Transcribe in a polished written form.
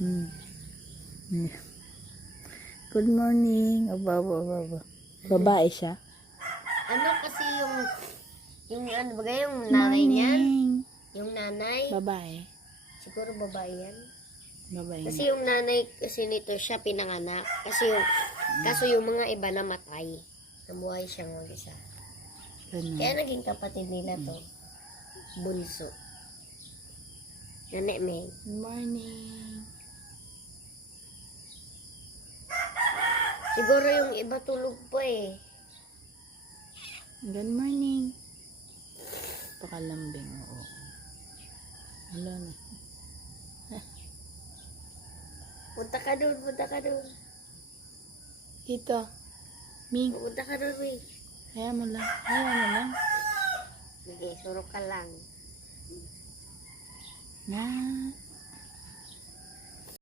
Hmm. Hmm. Good morning. Aba. Babae siya. Ano kasi yung ano ba yung nanay niyan? Morning. Yung nanay? Babae. Siguro babae yan. Babae Kasi nga. yung nanay kasi nito siya pinanganak. Kaso yung mga iba namatay. Nabuhay siyang mag-isa. Ganun. Kaya naging kapatid nila to. Bunso. Nane May. Good morning. Siguro yung iba tulog pa eh. Good morning. Pakalambing, oo. Wala na. Punta ka doon. Ito. Ming. Punta ka doon, May. Kaya mo lang. Sige, suro ka lang. Na.